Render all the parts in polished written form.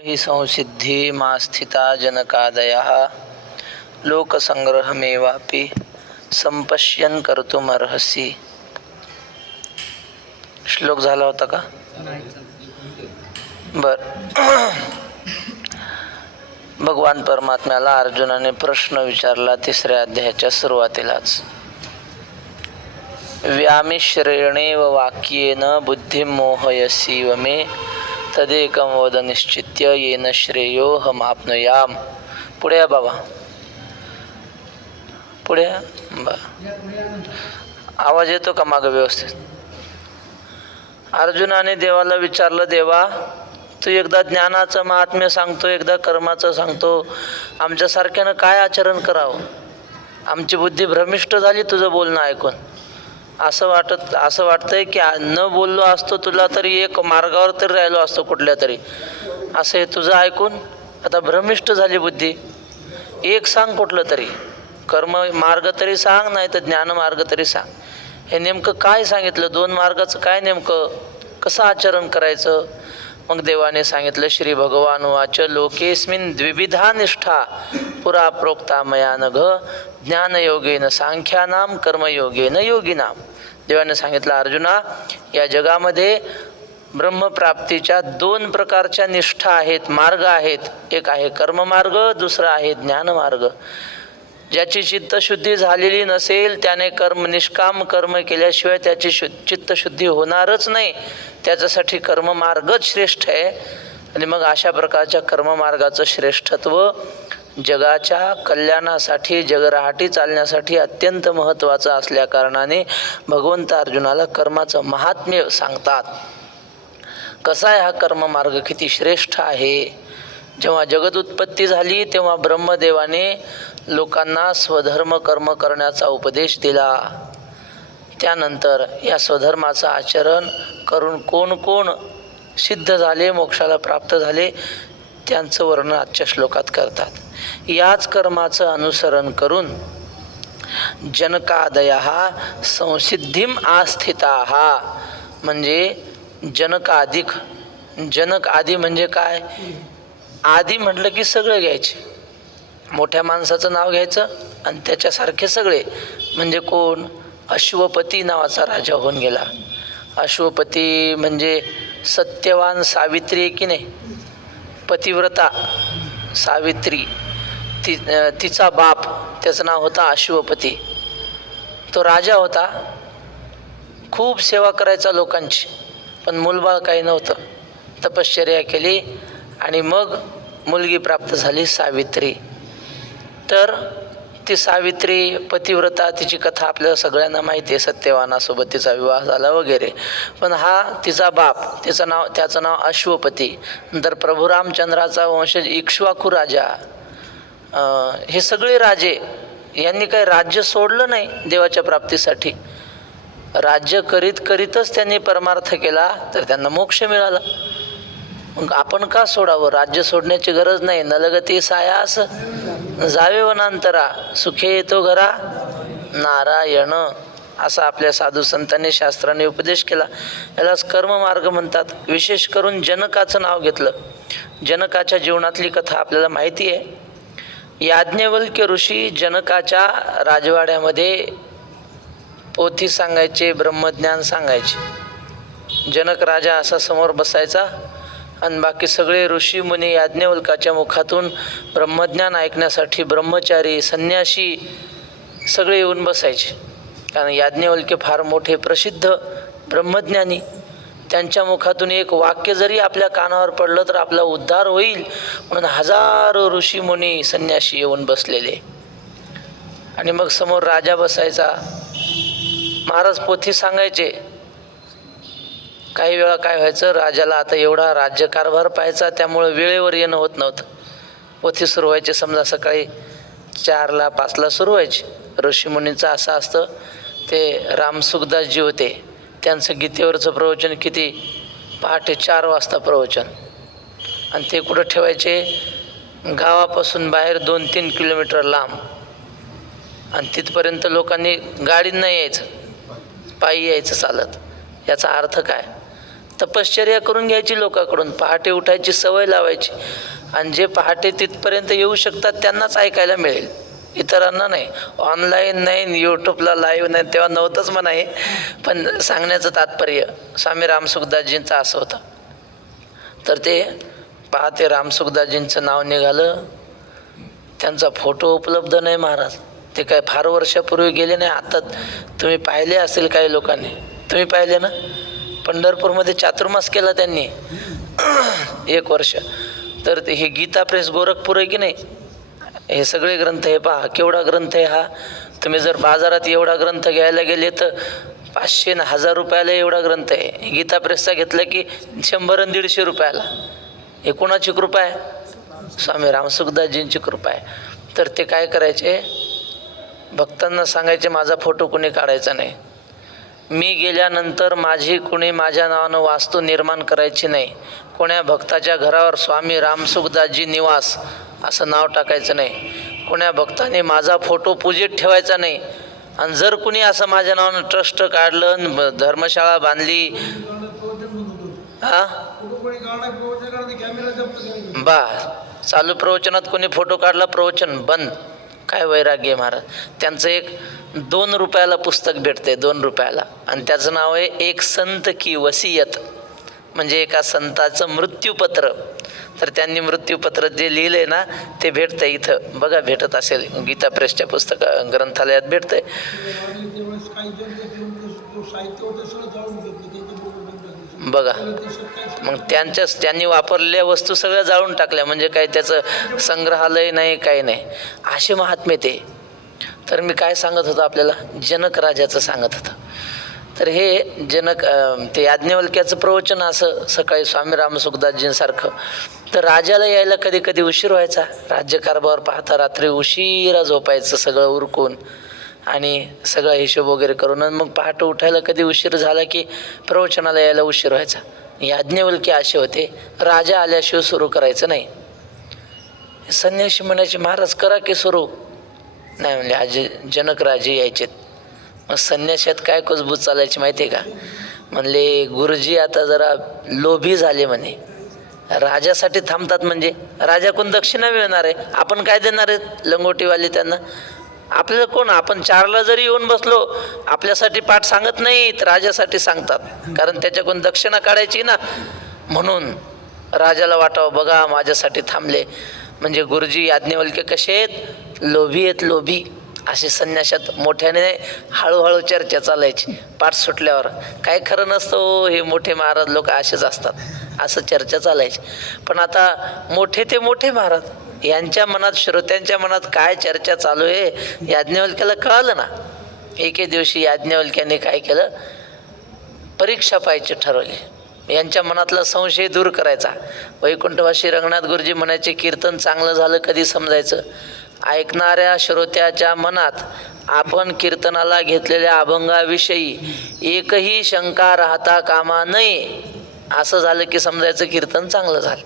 हि संसिद्धिमास्थिता जनकादयः लोकसंग्रहमेवापि संपश्यन् कर्तुमर्हसि. श्लोक झाला होता का? बर. भगवान परमात्म्याला अर्जुनाने प्रश्न विचारला तिसऱ्या अध्यायाच्या सुरुवातीलाच. व्यामिश्रेणेव वाक्येन बुद्धिं मोहयसीव मे तदेकं वद निश्चित्य येन श्रेयोहमाप्नुयाम. पुढे या बाबा, पुढे या. आवाज येतो का माग व्यवस्थित? अर्जुनाने देवाला विचारलं, देवा तू एकदा ज्ञानाचं महात्म्य सांगतो, एकदा कर्माचं सांगतो, आमच्यासारख्यानं काय आचरण करावं? आमची बुद्धी भ्रमिष्ट झाली तुझं बोलणं ऐकून. असं वाटतंय की न बोललो असतो तुला तरी एक मार्गावर तरी राहिलो असतो कुठल्या तरी. असं हे तुझं ऐकून आता भ्रमिष्ट झाली बुद्धी. एक सांग कुठलं तरी, कर्म मार्ग तरी सांग, नाही तर ज्ञान मार्ग तरी सांग. हे नेमकं काय सांगितलं? दोन मार्गाचं काय नेमकं कसं आचरण करायचं? मग देवाने सांगितलं, श्री भगवान वाच लोकेस्मिन् द्विविधा निष्ठा पुरा प्रोक्ता मया नघ ज्ञानयोगेन सांख्यानाम कर्मयोगेन योगिनाम. देवाने सांगितलं, अर्जुना या जगामध्ये ब्रह्मप्राप्तीच्या दोन प्रकारच्या निष्ठा आहेत, मार्ग आहेत. एक आहे कर्ममार्ग, दुसरा आहे ज्ञानमार्ग. ज्याची चित्तशुद्धी झालेली नसेल त्याने निष्काम कर्म केल्याशिवाय त्याची चित्तशुद्धी होणारच नाही. त्याच्यासाठी कर्ममार्गच श्रेष्ठ आहे. आणि मग अशा प्रकारच्या कर्ममार्गाचं श्रेष्ठत्व जगाच्या कल्याणासाठी, जगराहाटी चालण्यासाठी अत्यंत महत्त्वाचं असल्याकारणाने भगवंत अर्जुनाला कर्माचं महात्म्य सांगतात. कसा आहे हा कर्ममार्ग, किती श्रेष्ठ आहे. जेव्हा जगत उत्पत्ती झाली तेव्हा ब्रह्मदेवाने लोकांना स्वधर्म कर्म करण्याचा उपदेश दिला. त्यानंतर या स्वधर्माचं आचरण करून कोण कोण सिद्ध झाले, मोक्षाला प्राप्त झाले, त्यांचं वर्णन आजच्या श्लोकात करतात. याच कर्माचं अनुसरण करून जनकादयः संसिद्धिम आस्थिताः, म्हणजे जनकाधिक. जनक आदी म्हणजे काय? आदी म्हटलं की सगळं घ्यायचे. मोठ्या माणसाचं नाव घ्यायचं आणि त्याच्यासारखे सगळे. म्हणजे कोण? अश्वपती नावाचा राजा होऊन गेला. अश्वपती म्हणजे सत्यवान सावित्री की नाही, पतिव्रता सावित्री, तिचा बाप, त्याचं नाव होता अश्वपती. तो राजा होता, खूप सेवा करायचा लोकांची, पण मूलबाळ काही नव्हतं. तपश्चर्या केली आणि मग मुलगी प्राप्त झाली, सावित्री. तर ती सावित्री पतिव्रता, तिची कथा आपल्याला सगळ्यांना माहिती आहे. सत्यवानासोबत तिचा विवाह झाला वगैरे. पण हा तिचा बाप, त्याचं नाव अश्वपती. नंतर प्रभू रामचंद्राचा वंशज इक्ष्वाकू राजा. हे सगळे राजे यांनी काही राज्य सोडलं नाही देवाच्या प्राप्तीसाठी. राज्य करीत करीतच त्यांनी परमार्थ केला, तर त्यांना मोक्ष मिळाला. मग आपण का सोडावं? राज्य सोडण्याची गरज नाही. नलगती सायास जावे वनांतरा, सुखे येतो घरा नारायण, असा आपल्या साधू संतांनी शास्त्राने उपदेश केला. यालाच कर्ममार्ग म्हणतात. विशेष करून जनकाचं नाव घेतलं. जनकाच्या जीवनातली कथा आपल्याला माहिती आहे. याज्ञवल्क्य ऋषी जनकाच्या राजवाड्यामध्ये पोथी सांगायचे, ब्रह्मज्ञान सांगायचे. जनक राजा असा समोर बसायचा आणि बाकी सगळे ऋषी मुनी याज्ञवल्काच्या मुखातून ब्रह्मज्ञान ऐकण्यासाठी ब्रह्मचारी, संन्यासी सगळे येऊन बसायचे. कारण याज्ञवल्क्य फार मोठे प्रसिद्ध ब्रह्मज्ञानी. त्यांच्या मुखातून एक वाक्य जरी आपल्या कानावर पडलं तर आपला उद्धार होईल म्हणून हजारो ऋषी मुनी संन्यासी येऊन बसलेले. आणि मग समोर राजा बसायचा, महाराज पोथी सांगायचे. काही वेळा काय व्हायचं, राजाला आता एवढा राज्यकारभार पाहायचा, त्यामुळे वेळेवर येणं होत नव्हतं. पोथी सुरू व्हायची समजा सकाळी 4ला 5ला सुरू व्हायची. ऋषीमुनींचं असं असतं, ते रामसुखदासजी होते, त्यांचं गीतेवरचं प्रवचन किती, पहाटे 4 वाजता प्रवचन. आणि ते कुठं ठेवायचे? गावापासून बाहेर 2-3 किलोमीटर लांब. आणि तिथपर्यंत लोकांनी गाडीनं यायचं, पायी यायचं चालत. याचा अर्थ काय? तपश्चर्या करून घ्यायची लोकांकडून, पहाटे उठायची सवय लावायची, आणि जे पहाटे तिथपर्यंत येऊ शकतात त्यांनाच ऐकायला मिळेल, इतरांना नाही. ऑनलाईन नाही, यूट्यूबला लाईव्ह नाही, तेव्हा नव्हतंच म्हणा हे, पण सांगण्याचं तात्पर्य स्वामी रामसुखदासजींचं असं होतं. तर ते पहाटे रामसुखदासजींचं नाव निघालं, त्यांचा फोटो उपलब्ध नाही महाराज, ते काय फार वर्षापूर्वी गेले नाही, आता तुम्ही पाहिले असेल काही लोकांनी, तुम्ही पाहिले ना, पंढरपूरमध्ये चातुर्मास केला त्यांनी 1 वर्ष. तर ते हे गीता प्रेस गोरखपूर आहे की नाही, हे सगळे ग्रंथ हे पहा केवढा ग्रंथ आहे हा. तुम्ही जर बाजारात एवढा ग्रंथ घ्यायला गेले तर 500 आणि 1000 रुपयाला एवढा ग्रंथ आहे. गीता प्रेसचा घेतला की 100 आणि 150 रुपयाला. हे कोणाची कृपा आहे? स्वामी रामसुखदासजींची कृपा आहे. तर ते काय करायचे, भक्तांना सांगायचे माझा फोटो कोणी काढायचा नाही, मी गेल्यानंतर माझी कुणी माझ्या नावानं वास्तू निर्माण करायची नाही, कोण्या भक्ताच्या घरावर स्वामी रामसुखदासजी निवास असं नाव टाकायचं नाही, कोण्या भक्ताने माझा फोटो पूजेत ठेवायचा नाही, आणि जर कुणी असं माझ्या नावानं ट्रस्ट काढलं, धर्मशाळा बांधली, बा चालू प्रवचनात कोणी फोटो काढला, प्रवचन बंद. काय वैराग्य महाराज. त्यांचं एक 2 रुपयाला पुस्तक भेटते, 2 रुपयाला, आणि त्याचं नाव आहे एक संत की वसियत, म्हणजे एका संताचं मृत्यूपत्र. तर त्यांनी मृत्यूपत्र जे लिहिलंय ना ते भेटतं इथं, बघा भेटत असेल गीता प्रेसच्या पुस्तक ग्रंथालयात भेटतंय. बघा मग त्यांनी वापरलेल्या वस्तू सगळ्या जाळून टाकल्या, म्हणजे काय त्याचं संग्रहालय नाही, काही नाही, असे महात्मे ते. तर मी काय सांगत होतो आपल्याला, जनक राजाचं सांगत होतं. तर हे जनक ते याज्ञवल्क्याचं प्रवचन असं सकाळी स्वामी रामसुखदासजींसारखं. तर राजाला यायला कधी कधी उशीर व्हायचा, राज्यकारभार पाहता रात्री उशिरा झोपायचं सगळं उरकून आणि सगळा हिशोब वगैरे करून, मग पहाटे उठायला कधी उशीर झाला की प्रवचनाला यायला उशीर व्हायचा. याज्ञवल्क्य असे होते, राजा आल्याशिवाय सुरू करायचं नाही. संन्यासी म्हणायचे महाराज करा की सुरू, नाही म्हणले आजी जनक राजे यायचेत. मग संन्यासात काय कुजबूज चालायची माहिती आहे का, म्हणले गुरुजी आता जरा लोभी झाले म्हणे, राजासाठी थांबतात, म्हणजे राजाकडून दक्षिणा मिळणार आहे, आपण काय देणार आहेत लंगोटीवाले त्यांना, आपल्याला कोण, आपण 4ला जरी येऊन बसलो आपल्यासाठी पाठ सांगत नाहीत, राजासाठी सांगतात, कारण त्याच्याकडून दक्षिणा काढायची ना, म्हणून राजाला वाटावं बघा माझ्यासाठी थांबले. म्हणजे गुरुजी याज्ञवल्क्य कसे आहेत, लोभी आहेत, लोभी. असे संन्यासात मोठ्याने हळूहळू चर्चा चालायची, पाठ सुटल्यावर काय खरं नसतं, हे मोठे महाराज लोक असेच असतात, असं चर्चा चालायची. पण आता मोठे ते मोठे महाराज यांच्या मनात, श्रोत्यांच्या मनात काय चर्चा चालू आहे याज्ञवल्क्याला कळालं ना. एके दिवशी याज्ञवल्क्याने काय केलं, परीक्षा पाहायची ठरवली, यांच्या मनातला संशय दूर करायचा. वैकुंठवासी रंगनाथ गुरुजी म्हणायचे कीर्तन चांगलं झालं कधी समजायचं, ऐकणाऱ्या श्रोत्याच्या मनात आपण कीर्तनाला घेतलेल्या अभंगाविषयी एकही शंका राहता कामा नये, असं झालं की समजायचं कीर्तन चांगलं झालं.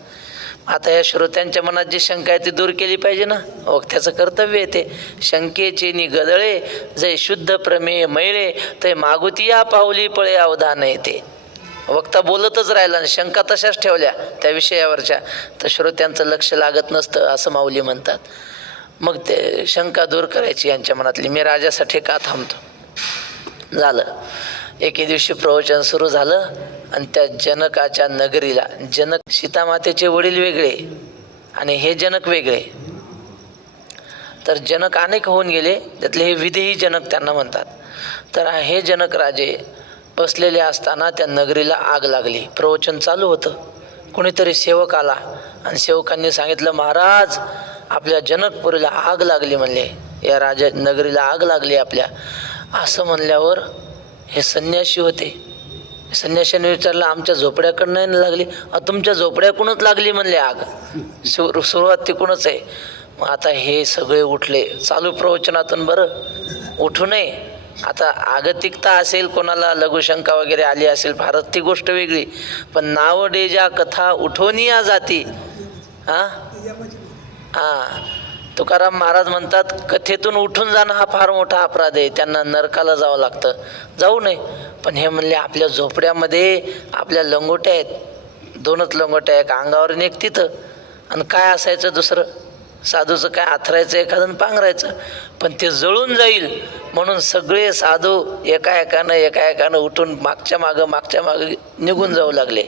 आता या श्रोत्यांच्या मनात जी शंका आहे ती दूर केली पाहिजे ना, वक्त्याचं कर्तव्य आहे ते. शंकेचे निगदळे जय शुद्ध प्रमेय मैळे, ते मागुतिया पावली पळे अवधान येते. वक्ता बोलतच राहिला आणि शंका तशाच ठेवल्या त्या विषयावरच्या, तर श्रोत्यांचं लक्ष लागत नसतं असं माऊली म्हणतात. मग ते शंका दूर करायची यांच्या मनातली, मी राजासाठी का थांबतो. झालं एके दिवशी प्रवचन सुरू झालं आणि त्या जनकाच्या नगरीला, जनक सीतामातेचे वडील वेगळे आणि हे जनक वेगळे, तर जनक अनेक होऊन गेले, त्यातले हे विदेही जनक त्यांना म्हणतात. तर हे जनक राजे बसलेले असताना त्या नगरीला आग लागली. प्रवचन चालू होतं, कोणीतरी सेवक आला आणि सेवकांनी सांगितलं महाराज आपल्या जनकपुरीला आग लागली, म्हणले या राजा नगरीला आग लागली आपल्या. असं म्हणल्यावर हे संन्यासी होते, संन्याशाने विचारलं आमच्या झोपड्याकडनं नाही लागली, तुमच्या झोपड्याकडूनच लागली म्हणले आग, सुरुवात तिकडूनच आहे. मग आता हे सगळे उठले चालू प्रवचनातून, बरं उठू नये. आता आगतिकता असेल, कोणाला लघुशंका वगैरे आली असेल फारच ती गोष्ट वेगळी, पण नाव डेजा कथा उठवनिया जाती. तुकाराम महाराज म्हणतात कथेतून उठून जाणं हा फार मोठा अपराध आहे, त्यांना नरकाला जावं लागतं. जाऊ नये, पण हे म्हणले आपल्या झोपड्यामध्ये आपल्या लंगोट्या आहेत, 2च लंगोट्या, एक अंगावर आणि एक तिथं, आणि काय असायचं दुसरं, साधूचं काय आथरायचं एखादं पांघरायचं, पण ते जळून जाईल म्हणून सगळे साधू एका एकानं उठून मागच्या मागं निघून जाऊ लागले.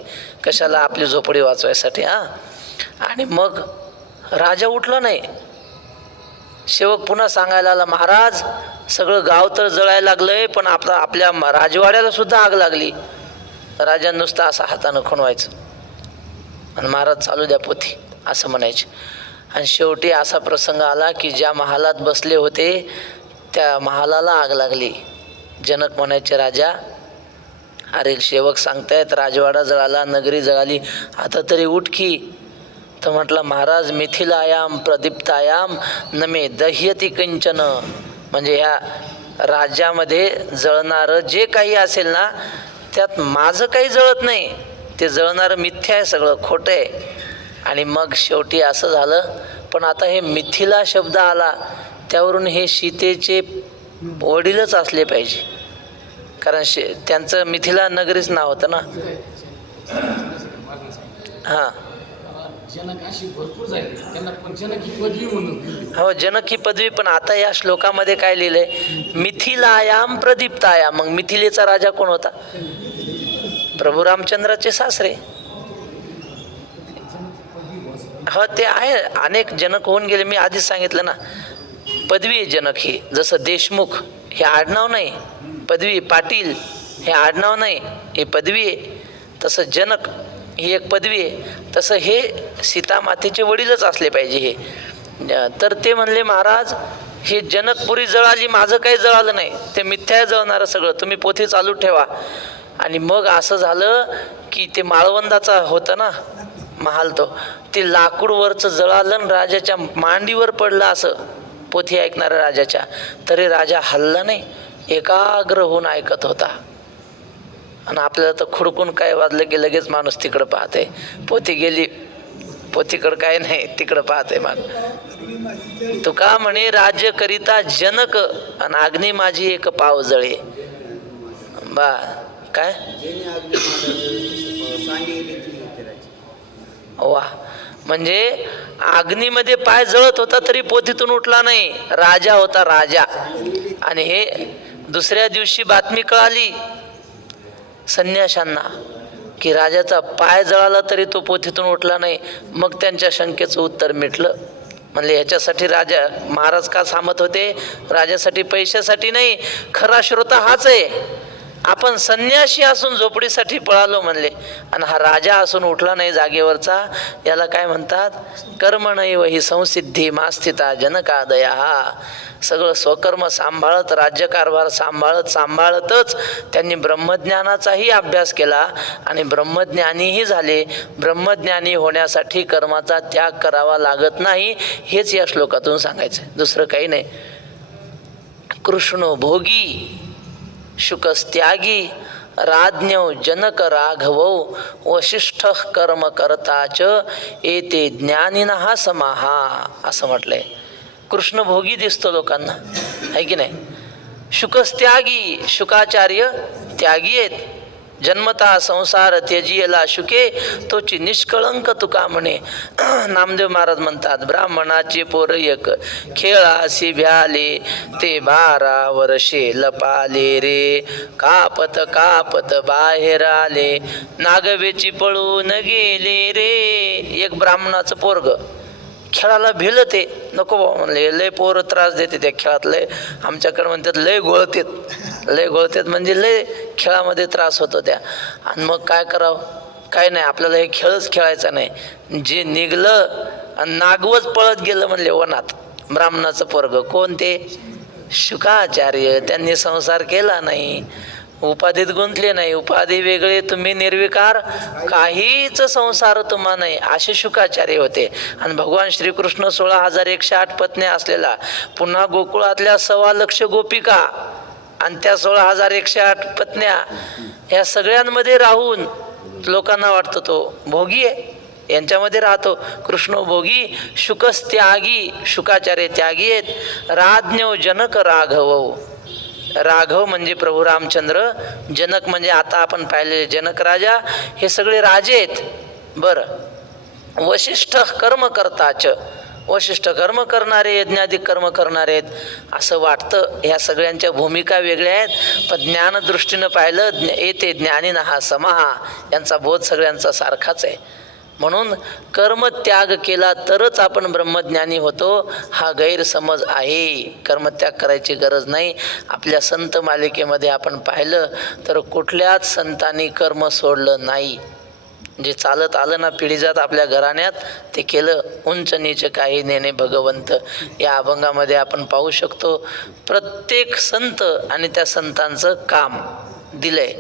कशाला? आपली झोपडी वाचवायसाठी. आणि मग राजा उठला नाही. सेवक पुन्हा सांगायला आला, महाराज सगळं गाव तर जळायला लागलंय, पण आपल्या राजवाड्याला सुद्धा आग लागली. राजा नुसता असा हातानं खुणवायचं आणि महाराज चालू द्या पोथी असं म्हणायचे. आणि शेवटी असा प्रसंग आला की ज्या महालात बसले होते त्या महालाला आग लागली. जनक म्हणायचे, राजा अरे सेवक सांगतायत राजवाडा जळाला, नगरी जळाली, आता तरी उठ की. तर म्हटलं, महाराज मिथिलायाम प्रदीप्तायाम न मे दह्यती किंचन, म्हणजे ह्या राज्यामध्ये जळणारं जे काही असेल ना त्यात माझं काही जळत नाही, ते जळणारं मिथ्या आहे, सगळं खोटं आहे. आणि मग शेवटी असं झालं. पण आता हे मिथिला शब्द आला त्यावरून हे सीतेचे वडीलच असले पाहिजे, कारण त्यांचं मिथिला नगरीच नाव होतं ना. हां जनक अशी भरपूर झाली, त्यांना पण जनक ही पदवी म्हणून. हो, जनक ही पदवी. पण आता या श्लोकामध्ये काय लिहिलंय? मिथिलायाम प्रदीप्तायाम. मग मिथिलेचा राजा कोण होता? प्रभू रामचंद्राचे सासरे. हो, ते आहे. अनेक जनक होऊन गेले, मी आधीच सांगितलं ना. पदवी आहे जनक ही. जसं देशमुख हे आडनाव नाही, पदवी. पाटील हे आडनाव नाही, हे पदवी आहे. तसं जनक ही एक पदवी आहे. तसं हे सीतामातेचे वडीलच असले पाहिजे हे. तर ते म्हणले, महाराज हे जनकपुरी जळाली, माझं काही जळालं नाही, ते मिथ्या जळणारं सगळं, तुम्ही पोथी चालू ठेवा. आणि मग असं झालं की ते माळवंदाचा होतं ना महाल, ते लाकूडवरचं जळालं आणि राजाच्या मांडीवर पडलं असं पोथी ऐकणाऱ्या राजाच्या. तरी राजा हल्ला नाही, एकाग्र होऊन ऐकत होता. आणि आपल्याला तर खुडकून काय वाजलं की लगेच माणूस तिकडं पाहते, पोथी गेली, पोथीकडं काय नाही, तिकडं पाहते माणूस. तुका म्हणे राज्य करिता जनक आणि अग्नी माझी एक पाव जळे. बा काय वा, म्हणजे अग्नीमध्ये पाय जळत होता तरी पोथीतून उठला नाही, राजा होता, राजा. आणि हे दुसऱ्या दिवशी बातमी कळाली संन्याशांना की राजाचा पाय जळाला तरी तो पोथीतून उठला नाही. मग त्यांच्या शंकेचं उत्तर मिटलं. म्हणले ह्याच्यासाठी राजा महाराज का सांगत होते? राजासाठी, पैशासाठी नाही. खरा श्रोता हाच आहे. आपण संन्यासी असून झोपडीसाठी पळालो म्हणले, आणि हा राजा असून उठला नाही जागेवरचा. याला काय म्हणतात? कर्मणैव हि संसिद्धी मास्थिता जनकादया. सगळं स्वकर्म सांभाळत, राज्यकारभार सांभाळतच त्यांनी ब्रह्मज्ञानाचाही अभ्यास केला आणि ब्रह्मज्ञानीही झाले. ब्रह्मज्ञानी होण्यासाठी कर्माचा त्याग करावा लागत नाही, हेच या श्लोकातून सांगायचं, दुसरं काही नाही. कृष्ण भोगी शुकस्त्यागी राज्ञो जनक राघवो वशिष्ठ कर्म करताच एते ज्ञानिनः समाहा असं म्हटलंय. कृष्ण भोगी दिसतो लोकांना, आहे की नाही? शुकस्त्यागी, शुकाचार्य त्यागी आहेत. जन्मता संसार त्यजियला शुके तोची निष्कळंक तुका म्हणे. नामदेव महाराज म्हणतात, ब्राह्मणाचे पोर एक खेळासी भ्याले ते 12 वर्षे लपाले रे. कापत कापत बाहेर आले नागवेची पळून गेले रे. एक ब्राह्मणाचं पोरग खेळाला भिलं, ते नको बाबा म्हणले, लय पोरं त्रास देते त्या खेळात, लय आमच्याकडे म्हणतात लय गोळतेत म्हणजे लय खेळामध्ये त्रास होतो त्या. आणि मग काय करावं? काय नाही, आपल्याला हे खेळच खेळायचा नाही. जे निघलं आणि नागवच पळत गेलं म्हणले वनात. ब्राह्मणाचं पोरग कोण? ते शुकाचार्य. त्यांनी संसार केला नाही, उपाधीत गुंतले नाही. उपाधी वेगळे, तुम्ही निर्विकार, काहीच संसार तुम्हा नाही, असे शुकाचार्य होते. आणि भगवान श्रीकृष्ण 16,108 पत्न्या असलेला, पुन्हा गोकुळातल्या 1.25 लाख गोपिका आणि त्या 16,108 पत्न्या, या सगळ्यांमध्ये राहून लोकांना वाटतं तो भोगी आहे, यांच्यामध्ये राहतो. कृष्ण भोगी शुकस्त्यागी, शुकाचार्य त्यागी आहेत. राज्ञो जनक राघव, राघव म्हणजे प्रभू रामचंद्र, जनक म्हणजे आता आपण पाहिलेले जनक राजा, हे सगळे राजे आहेत. बरं, वशिष्ठ कर्म करताच, वशिष्ठ कर्म करणारे, यज्ञाधिक कर्म करणारे आहेत असं वाटतं. ह्या सगळ्यांच्या भूमिका वेगळ्या आहेत, पण ज्ञानदृष्टीनं पाहिलं येते ज्ञानीन हा समहा, यांचा बोध सगळ्यांचा सारखाच आहे. म्हणून कर्मत्याग केला तरच आपण ब्रह्मज्ञानी होतो हा गैरसमज आहे. कर्मत्याग करायची गरज नाही. आपल्या संत मालिकेमध्ये आपण पाहिलं तर कुठल्याच संतांनी कर्म सोडलं नाही. जे चालत आलं ना पिढीजात आपल्या घराण्यात ते केलं. उंच नीच काही नेणे भगवंत, या अभंगामध्ये आपण पाहू शकतो. प्रत्येक संत आणि त्या संतांचं काम दिलंय.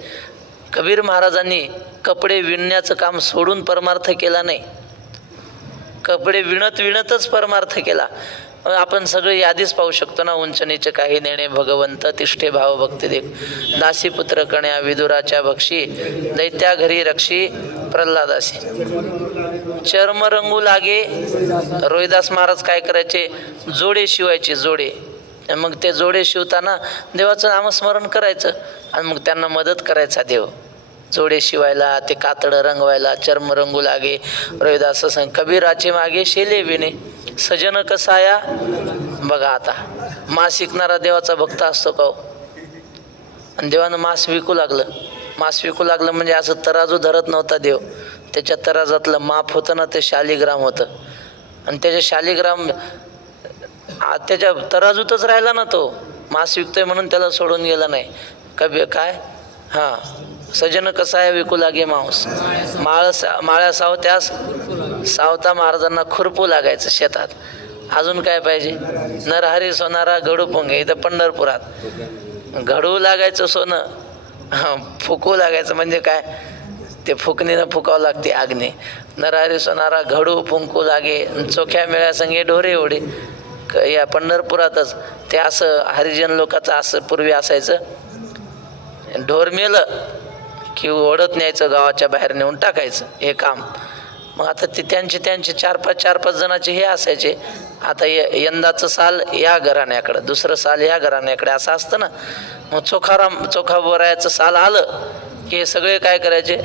कबीर महाराजांनी कपडे विणण्याचं काम सोडून परमार्थ केला नाही, कपडे विणत विणतच परमार्थ केला. आपण सगळे यादीच पाहू शकतो ना. उंच नीच काही नेणे भगवंत, तिष्ठे भाव भक्ती देख, दासी पुत्र कण्या विदुराच्या भक्षी, दैत्या घरी रक्षी प्रल्हादासी. चर्म रंगू लागे, रोहिदास महाराज काय करायचे, जोडे शिवायचे, जोडे. मग ते जोडे शिवताना देवाचं नामस्मरण करायचं आणि मग त्यांना मदत करायचा देव. जोडे शिवायला, ते कातडं रंगवायला, चर्म रंगू लागे रोहिदास संग, कबीराचे मागे शेले विणे, सजन कसाया. बघा आता मास विकणारा देवाचा भक्त असतो का हो? आणि देवानं मास विकू लागलं. मास विकू लागलं म्हणजे असं तराजू धरत नव्हता देव. त्याच्या तराजातलं माप होतं ना ते शालिग्राम होतं. आणि त्याच्या शालिग्राम त्याच्या तराजूतच राहिला ना तो. मास विकतोय म्हणून त्याला सोडून गेला नाही. काय हां, सजन कसाया विकू लागे मांस, माळ्या सावत्यास सावता महाराजांना खुरपू लागायचं शेतात. अजून काय पाहिजे, नरहरी सोनारा घडू पोंगे. इथं पंढरपुरात घडू लागायचं सोनं, फुकू लागायचं म्हणजे काय, ते फुकणीनं फुकावं लागते आग्ने. नरहरी सोनारा घडू फुंकू लागे, चोख्या मेळ्या संगे ढोरे ओढे. या पंढरपुरातच ते असं हरिजन लोकांचं असं पूर्वी असायचं. ढोर मेलं की ओढत न्यायचं, गावाच्या बाहेर नेऊन टाकायचं हे काम. मग आता ते त्यांचे चार पाच जणाचे हे असायचे. आता यंदाचं साल या घराण्याकडं, दुसरं साल या घराण्याकडे असं असतं ना. मग चोखा बोरायचं साल आलं की हे सगळे काय करायचे,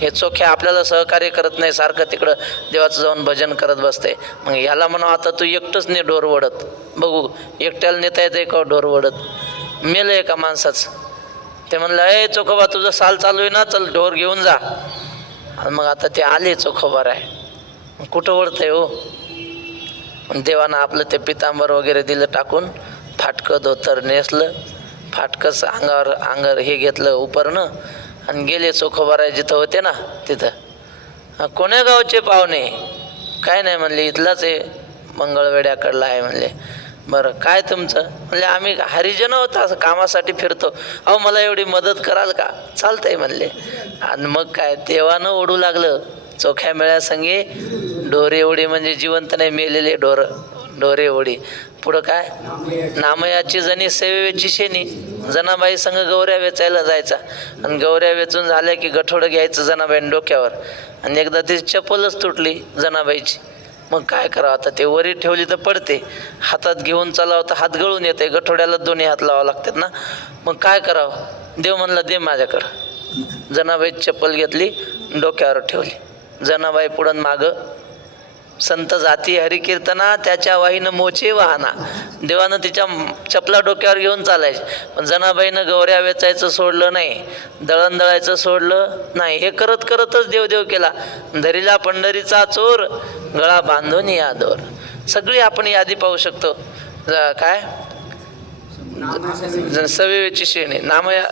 हे चोख्या आपल्याला सहकार्य करत नाही, सारखं तिकडं देवाचं जाऊन भजन करत बसते. मग ह्याला म्हणा आता तू एकटंच ने ढोर वडत, बघू एकट्याला नेता येते का ढोर वडत. मेलं आहे का माणसाचं. ते म्हणलं चोखोबा तुझं साल चालू आहे ना, चल ढोर घेऊन जा. आणि मग आता ते आले चोखोबार आहे, कुठं वळतंय हो. देवानं आपलं ते पितांबर वगैरे दिलं टाकून, फाटकं धोतर नेसलं, फाटकंच अंगावर हे घेतलं उपरणं आणि गेले चोखोबाराय जिथं होते ना तिथं. कोण्या गावचे पाहुणे, काय नाही म्हणले, इथलाच आहे, मंगळवेड्याकडला आहे म्हणले. बरं काय तुमचं, म्हणले आम्ही हरिजन होतो, असं कामासाठी फिरतो. अहो मला एवढी मदत कराल का, चालतंय म्हणले. आणि मग काय देवानं ओढू लागलं, चोख्या मेळ्या संगे ढोरे ओढी, म्हणजे जिवंत नाही मेलेले ढोरे ओढी. पुढं काय, नामयाची जणी सेवेची शेणी, जनाबाई संग गौऱ्या वेचायला जायचा. आणि गौऱ्या वेचून झाल्या की गठोडं घ्यायचं जनाबाईन डोक्यावर. आणि एकदा ती चप्पलच तुटली जनाबाईची. मग काय करावं आता, ते वरी ठेवली तर पडते, हातात घेऊन चालावं तर हात गळून येते, गठोड्याला दोन्ही हात लावावं लागतात ना. मग काय करावं, देव म्हणला दे माझ्याकडं. जनाबाई चप्पल घेतली, डोक्यावर ठेवली. जनाबाई पुढं मागं, संत जाती हरिकीर्तना त्याच्या वाहीनं मोचे वाहना. देवानं तिच्या चपला डोक्यावर घेऊन चालायचे. पण जनाबाईनं गौऱ्या वेचायचं सोडलं नाही, दळण दळायचं सोडलं नाही. हे करत करतच देवदेव केला. धरीला पंढरीचा चोर, गळा बांधून या दोर. सगळी आपण यादी पाहू शकतो. काय सवेची शेणी, नामया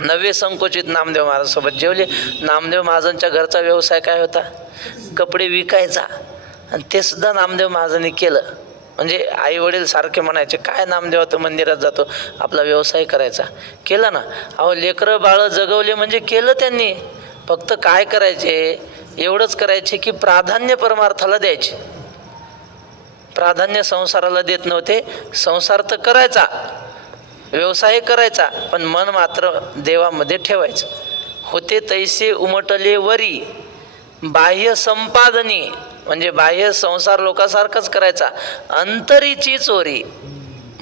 नवे संकोचित नामदेव महाराजांसोबत जेवले. नामदेव महाराजांच्या घरचा व्यवसाय काय होता, कपडे विकायचा. आणि ते सुद्धा नामदेव महाराजांनी केलं. म्हणजे आई वडील सारखे म्हणायचे, काय नामदेव तो मंदिरात जातो, आपला व्यवसाय करायचा. केला ना. अहो लेकरं बाळं जगवले म्हणजे केलं त्यांनी. फक्त काय करायचे, एवढंच करायचे की प्राधान्य परमार्थाला द्यायचे, प्राधान्य संसाराला देत नव्हते. संसार तर करायचा, व्यवसाय करायचा, पण मन मात्र देवामध्ये ठेवायचं. होते तैसे उमटले वरी, बाह्य संपादनी, म्हणजे बाह्य संसार लोकांसारखाच करायचा, अंतरीची चोरी.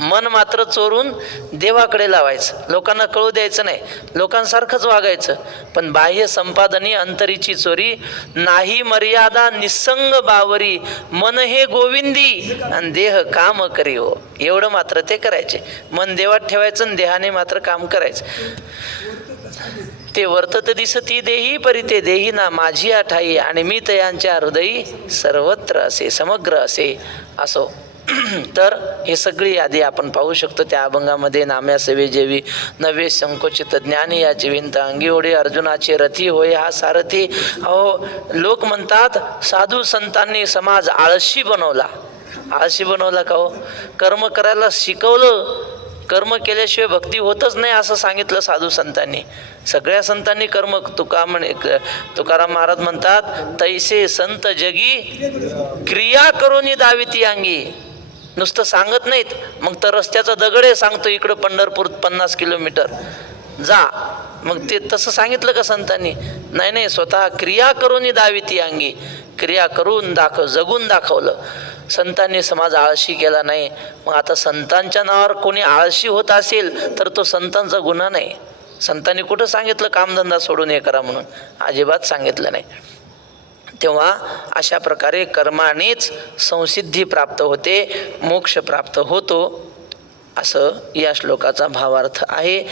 मन मात्र चोरून देवाकडे लावायचं, लोकांना कळू द्यायचं नाही, लोकांसारखंच वागायचं. पण बाह्य संपादनी अंतरीची चोरी, नाही मर्यादा निसंग बावरी, मन हे गोविंदी आणि देह काम करी हो. एवढं मात्र ते करायचे. मन देवात ठेवायचं आणि देहाने मात्र काम करायचं. ते वर्तत दिसती देही परी ते देही ना माझी ठाई, आणि मी तयांच्या हृदयी सर्वत्र असे समग्र असे असो. तर हे सगळी यादी आपण पाहू शकतो त्या अभंगामध्ये. नाम्या सेवे जेवी नव्हे संकोचित ज्ञानी याची विंत, अंगी ओढे अर्जुनाचे रथी होय हा सारथी. अहो लोक म्हणतात साधू संतांनी समाज आळशी बनवला. आळशी बनवला का हो? कर्म करायला शिकवलं, कर्म केल्याशिवाय भक्ती होतच नाही असं सांगितलं साधू संतांनी. सगळ्या संतांनी कर्म, तुकाराम महाराज म्हणतात तैसे संत जगी क्रिया करून दाविती अंगी. नुसतं सांगत नाहीत, मग तर रस्त्याचा दगडे सांगतो इकडं पंढरपूर 50 किलोमीटर जा, मग ते तसं सांगितलं का संतांनी? नाही नाही, स्वतः क्रिया करून दाविती अंगी, क्रिया करून जगून दाखवलं. संतांनी समाज आळशी केला नाही. मग आता संतांच्या नावावर कोणी आळशी होत असेल तर तो संतांचा गुन्हा नाही. संतांनी कुठं सांगितलं कामधंदा सोडून हे करा म्हणून? अजिबात सांगितलं नाही. तेव्हा अशा प्रकारे कर्मानेच संसिद्धी प्राप्त होते, मोक्ष प्राप्त होतो, असं या श्लोकाचा भावार्थ आहे.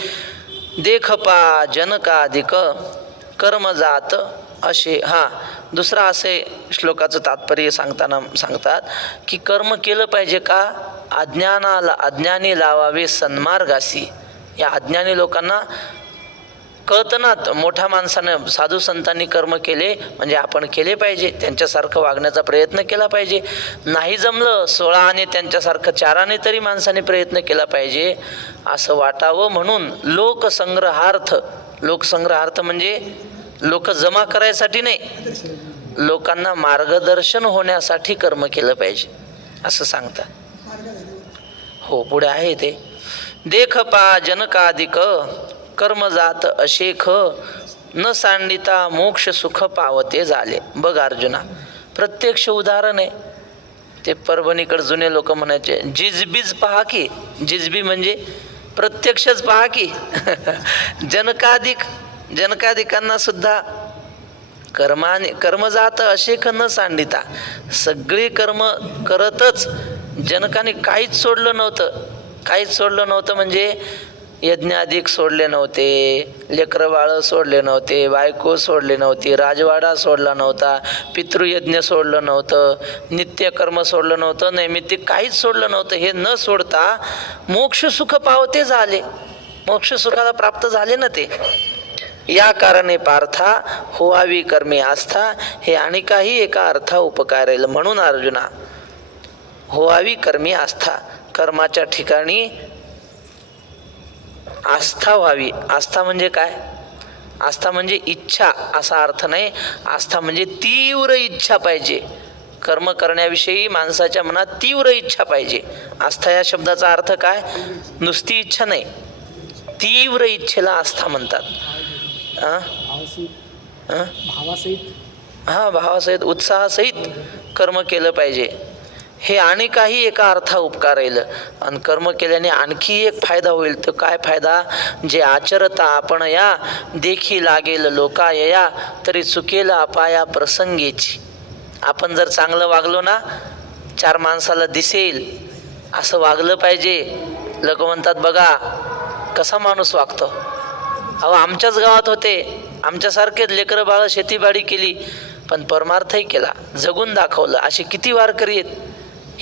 देखपा जनकाधिक कर्म जात असे. दुसरा असे श्लोकाचं तात्पर्य सांगतात की कर्म केलं पाहिजे का? अज्ञानी लावावे सन्मार्गासी. या अज्ञानी लोकांना कळतं ना, मोठ्या माणसानं साधू संतांनी कर्म केले म्हणजे आपण केले पाहिजे, त्यांच्यासारखं वागण्याचा प्रयत्न केला पाहिजे. नाही जमलं 16 आणि त्यांच्यासारखं 4 तरी माणसाने प्रयत्न केला पाहिजे असं वाटावं म्हणून लोकसंग्रहार्थ म्हणजे लोक जमा करायसाठी नाही, लोकांना मार्गदर्शन होण्यासाठी कर्म केलं पाहिजे असं सांगतात. हो, पुढे आहे ते. देखपा जनकाधिक कर्म जात अशेख, न सांडिता मोक्ष सुख पावते झाले. बघ अर्जुना, प्रत्यक्ष उदाहरण आहे ते. परभणीकडे जुने लोक म्हणायचे जिजबीज पहा की. जिजबी म्हणजे प्रत्यक्षच पहा की. जनकाधिकांना सुद्धा कर्म जात अशेख न सांडिता, सगळी कर्म करतच जनकाने काहीच सोडलं नव्हतं. म्हणजे यज्ञाधिक सोडले नव्हते, लेकरं बाळं सोडले नव्हते, बायको सोडले नव्हती, राजवाडा सोडला नव्हता, पितृयज्ञ सोडलं नव्हतं, नित्यकर्म सोडलं नव्हतं, नैमित्तिक काहीच सोडलं नव्हतं. हे न सोडता मोक्ष सुख पावते झाले. मोक्ष सुखाला प्राप्त झाले ना ते. या कारणे पार्था होवावी कर्मी आस्था, हे आणि काही एका अर्था उपकारेल. म्हणून अर्जुना, होवावी कर्मी आस्था, कर्माच्या ठिकाणी आस्था व्हावी. आस्था म्हणजे काय? आस्था म्हणजे इच्छा असा अर्थ नाही. आस्था म्हणजे तीव्र इच्छा पाहिजे. कर्म करण्याविषयी माणसाच्या मनात तीव्र इच्छा पाहिजे. आस्था या शब्दाचा अर्थ काय? नुसती इच्छा नाही, तीव्र इच्छेला आस्था म्हणतात. भावासहित उत्साहासहित कर्म केलं पाहिजे. हे आणि काही एका अर्था उपकार येईल. आणि कर्म केल्याने आणखी एक फायदा होईल. तर काय फायदा? जे आचरता आपण या, देखी लागेल लोकायया, तरी चुकेल अपाया प्रसंगीची. आपण जर चांगलं वागलो ना, 4 माणसाला दिसेल असं वागलं पाहिजे. लोक म्हणतात बघा कसा माणूस वागतो. अहो आमच्याच गावात होते, आमच्यासारखेच लेकरं बाळं शेतीबाडी केली, पण परमार्थही केला, जगून दाखवलं. असे किती वारकरी आहेत,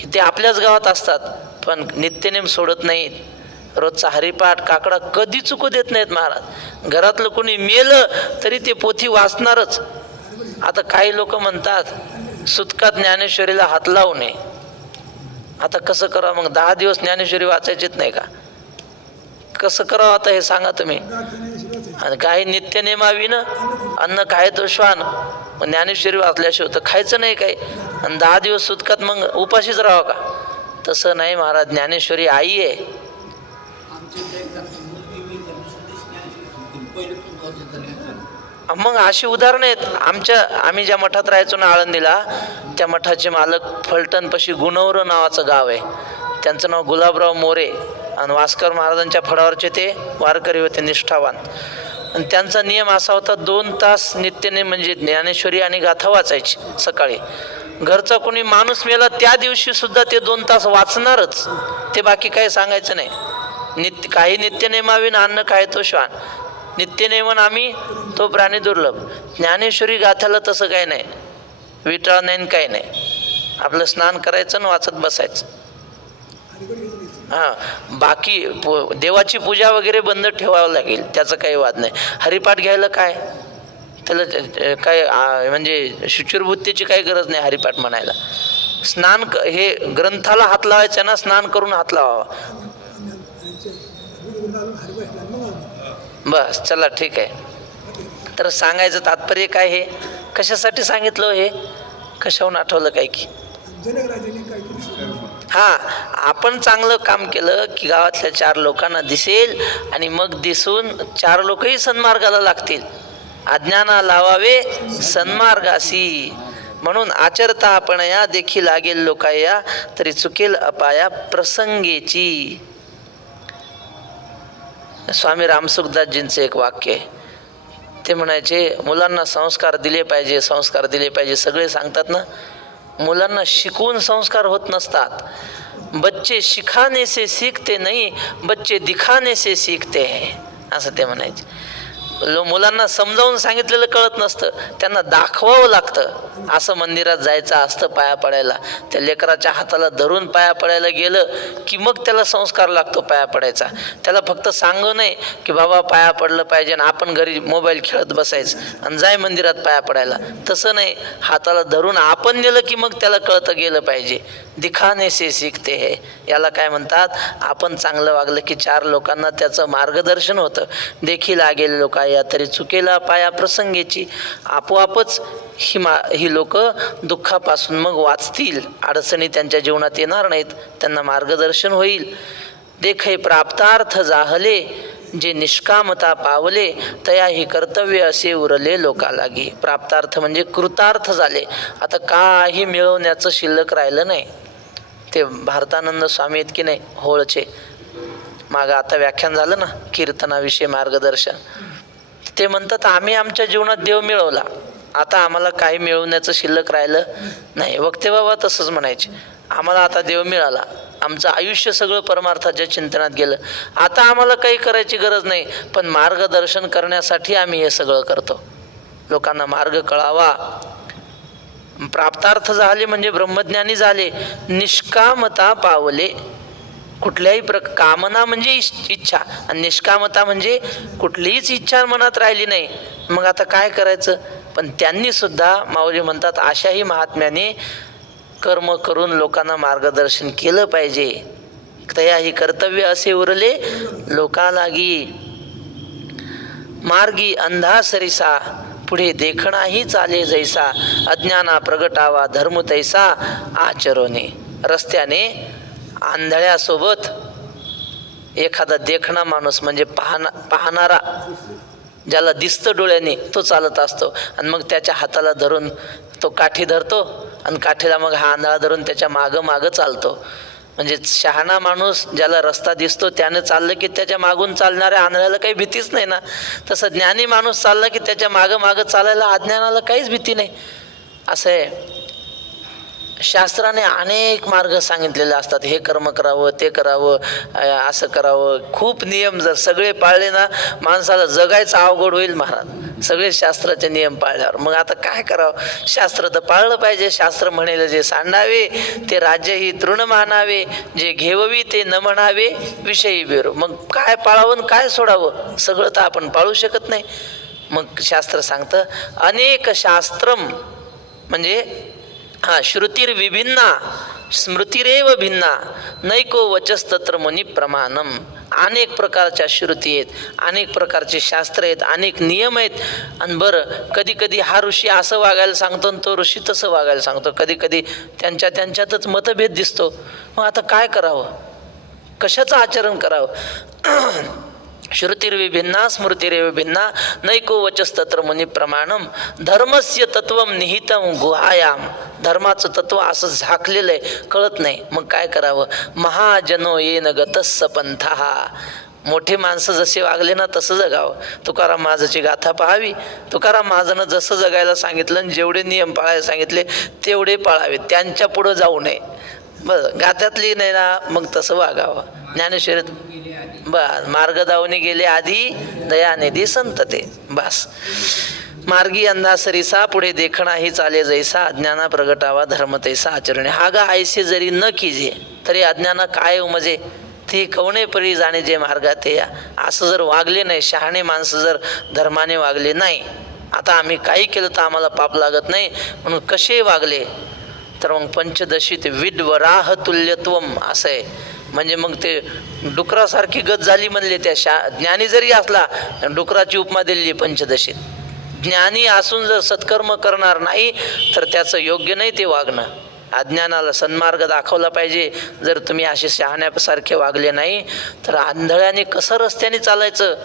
ते आपल्याच गावात असतात पण नित्यनेम सोडत नाहीत. रोजचा हरिपाठ काकडा कधी चुकू देत नाहीत महाराज. घरातलं कोणी मेलं तरी ते पोथी वाचणारच. आता काही लोक म्हणतात सुतकात ज्ञानेश्वरीला हात लावू नये. आता कसं करावं मग? 10 दिवस ज्ञानेश्वरी वाचायचीच नाही का? कसं करावं आता हे सांगा तुम्ही. आणि काही नित्यनेमाविनं अन्न काय तो श्वान. मग ज्ञानेश्वरी वाचल्याशिवाय तर खायचं नाही काही. आणि 10 दिवस सुतकात मग उपाशीच राहावं का? तसं नाही महाराज. ज्ञानेश्वरी आई आहे. मग अशी उदाहरणं आहेत. आम्ही ज्या मठात राहायचो ना आळंदीला, त्या मठाचे मालक फलटणपाशी गुणवरं नावाचं गाव आहे. त्यांचं नाव गुलाबराव मोरे आणि वास्कर महाराजांच्या फडावरचे ते वारकरी होते निष्ठावान. आणि त्यांचा नियम असा होता 2 तास नित्यने म्हणजे ज्ञानेश्वरी आणि गाथा वाचायची सकाळी. घरचा कोणी माणूस मेला त्या दिवशी सुद्धा ते 2 तास वाचणारच, ते बाकी काही सांगायचं नाही. काही नित्यनेमाविन अन्न काय तो श्वान, नित्यनेमन आम्ही तो प्राणी दुर्लभ. ज्ञानेश्वरी गाथ्याला तसं काही नाही, विटाळ नाही काही नाही, आपलं स्नान करायचं आणि वाचत बसायचं. हां, बाकी देवाची पूजा वगैरे बंद ठेवावं लागेल, त्याचं काही वाद नाही. हरिपाठ घ्यायला काय त्याला काय म्हणजे शुचिरवृत्तीची काही गरज नाही हरिपाठ म्हणायला. स्नान हे ग्रंथाला हात लावायचा ना, स्नान करून हात लावावा. बस चला ठीक आहे. तर सांगायचं तात्पर्य काय, हे कशासाठी सांगितलं, हे कशाहून आठवलं काय की हां, आपण चांगलं काम केलं की गावातल्या 4 लोकांना दिसेल आणि मग दिसून 4 लोकही सन्मार्गाला लागतील. अज्ञाना लावावे सन्मार्गासी, म्हणून आचरता आपण या देखील लागेल लोकाया, तरी चुकेल अपाया प्रसंगेची. स्वामी रामसुखदासजींचं एक वाक्य आहे, ते म्हणायचे मुलांना संस्कार दिले पाहिजे, संस्कार दिले पाहिजे. सगळे सांगतात ना, मुलांना शिकवून संस्कार होत नसतात. बच्चे शिखाने से सीखते नाही, बच्चे दिखाने से सीखते है, असं ते म्हणायचे. मुलांना समजावून सांगितलेलं कळत नसतं, त्यांना दाखवावं लागतं. असं मंदिरात जायचं असतं पाया पडायला, त्या लेकराच्या हाताला धरून पाया पडायला गेलं की मग त्याला संस्कार लागतो पाया पडायचा. त्याला फक्त सांगू नये की बाबा पाया पडलं पाहिजे आणि आपण घरी मोबाईल खेळत बसायचं आणि जाय मंदिरात पाया पडायला, तसं नाही. हाताला धरून आपण नेलं की मग त्याला कळतं गेलं पाहिजे. दिखाने से सीखते है, याला काय म्हणतात. आपण चांगलं वागलं की 4 लोकांना त्याचं मार्गदर्शन होतं. देखील लागेल लोकाया, तरी चुकेला पाया प्रसंगेची. आपोआपच ही लोक दुःखापासून मग वाचतील, अडचणी त्यांच्या जीवनात येणार नाहीत, त्यांना मार्गदर्शन होईल. देखे प्राप्तार्थ जाहले, जे निष्कामता पावले, तया ही कर्तव्य असे उरले लोकालागी. प्राप्तार्थ म्हणजे कृतार्थ झाले, आता काही मिळवण्याचं शिल्लक राहिलं नाही. ते भारतानंद स्वामी आहेत की नाही होळचे, मागं आता व्याख्यान झालं ना कीर्तनाविषयी मार्गदर्शन, ते म्हणतात आम्ही आमच्या जीवनात देव मिळवला, आता आम्हाला काही मिळवण्याचं शिल्लक राहिलं नाही. वक्ते बाबा तसंच म्हणायचे, आम्हाला आता देव मिळाला, आमचं आयुष्य सगळं परमार्थाच्या चिंतनात गेलं, आता आम्हाला काही करायची गरज नाही, पण मार्गदर्शन करण्यासाठी आम्ही हे सगळं करतो, लोकांना मार्ग कळावा. प्राप्तार्थ झाले म्हणजे ब्रह्मज्ञानी झाले. निष्कामता पावले, कुठल्याही कामना म्हणजे इच्छा, आणि निष्कामता म्हणजे कुठलीच इच्छा मनात राहिली नाही. मग आता काय करायचं. पण त्यांनी सुद्धा माऊली म्हणतात अशाही महात्म्याने कर्म करून लोकांना मार्गदर्शन केलं पाहिजे. तया ही कर्तव्य असे उरले लोकालागी. मार्गी अंधा सरिसा, पुढे देखणाही चाले जैसा, अज्ञाना प्रगटावा धर्म तैसा आचरोने. रस्त्याने आंधळ्यासोबत एखादा देखणा माणूस म्हणजे पाहणारा, ज्याला दिसतं डोळ्याने, तो चालत असतो आणि मग त्याच्या हाताला धरून तो काठी धरतो आणि काठीला मग हा आंधळा धरून त्याच्या मागं चालतो. म्हणजे शहाणा माणूस ज्याला रस्ता दिसतो त्याने चाललं की त्याच्या मागून चालणाऱ्या आंधळ्याला काही भीतीच नाही ना. तसं ज्ञानी माणूस चालला की त्याच्या मागं चालायला अज्ञानाला काहीच भीती नाही. असं आहे. शास्त्राने अनेक मार्ग सांगितलेले असतात, हे कर्म करावं, ते करावं, असं करावं. खूप नियम जर सगळे पाळले ना माणसाला जगायचं अवघड होईल महाराज, सगळे शास्त्राचे नियम पाळल्यावर. मग आता काय करावं, शास्त्र तर पाळलं पाहिजे. शास्त्र म्हणेल जे सांडावे ते राज्य ही तृण मानावे, जे घेववी ते न म्हणावे विषयी बेरो. मग काय पाळावं काय सोडावं, सगळं तर आपण पाळू शकत नाही. मग शास्त्र सांगतं अनेक शास्त्रम म्हणजे श्रुतिर्विभिन्ना स्मृतिरेव भिन्ना नैको वचस्तत्र मुनी प्रमाणम. अनेक प्रकारच्या श्रुती आहेत, अनेक प्रकारचे शास्त्र आहेत, अनेक नियम आहेत. आणि बरं कधी कधी हा ऋषी असं वागायला सांगतो आणि तो ऋषी तसं वागायला सांगतो, कधी कधी त्यांच्यातच मतभेद दिसतो. मग आता काय करावं, कशाचं आचरण करावं. श्रुतिर्विभिन्ना स्मृतिर्विभिन्ना नैको वचस्तत्र मुनी प्रमाणम धर्मस्य तत्वम निहितम गुहायाम. धर्माचं तत्व असं झाकलेलं आहे, कळत नाही. मग काय करावं? महाजनो येन गतस्स पंथः. मोठी माणसं जसे वागले ना तसं जगावं. तुकाराम महाराजाची गाथा पाहावी. तुकाराम महाराजानं जसं जगायला सांगितलं आणि जेवढे नियम पाळायला सांगितले तेवढे पाळावे, त्यांच्या पुढं जाऊ नये. बरं, गाथ्यातली नाही ना, मग तसं वागावं. ज्ञानेश्वरीत मार्ग दावणी गेले आधी दयानिधी संत ते. बस मार्गी अंधा सरीसा पुढे देखणा ही चाले जैसा अज्ञाना प्रगटावा धर्म तैसा आचरणे. हा गा ऐसे जरी न कीजे तरी अज्ञाना काय उमजे ती कवणे परी जाणे जे मार्गात या. असं जर वागले नाही, शहाणे माणसं जर धर्माने वागले नाही, आता आम्ही काही केलं तर आम्हाला पाप लागत नाही म्हणून कसे वागले, तर मग पंचदशीत विड्वराह तुल्यत्वम असं आहे. म्हणजे मग ते डुकरासारखी गत झाली म्हणले. त्या ज्ञानी जरी असला डुकराची उपमा दिली पंचदशीत. ज्ञानी असून जर सत्कर्म करणार नाही तर त्याचं योग्य नाही ते वागणं. अज्ञानाला सन्मार्ग दाखवला पाहिजे. जर तुम्ही असे शहाण्यासारखे वागले नाही तर आंधळ्याने कसं रस्त्याने चालायचं,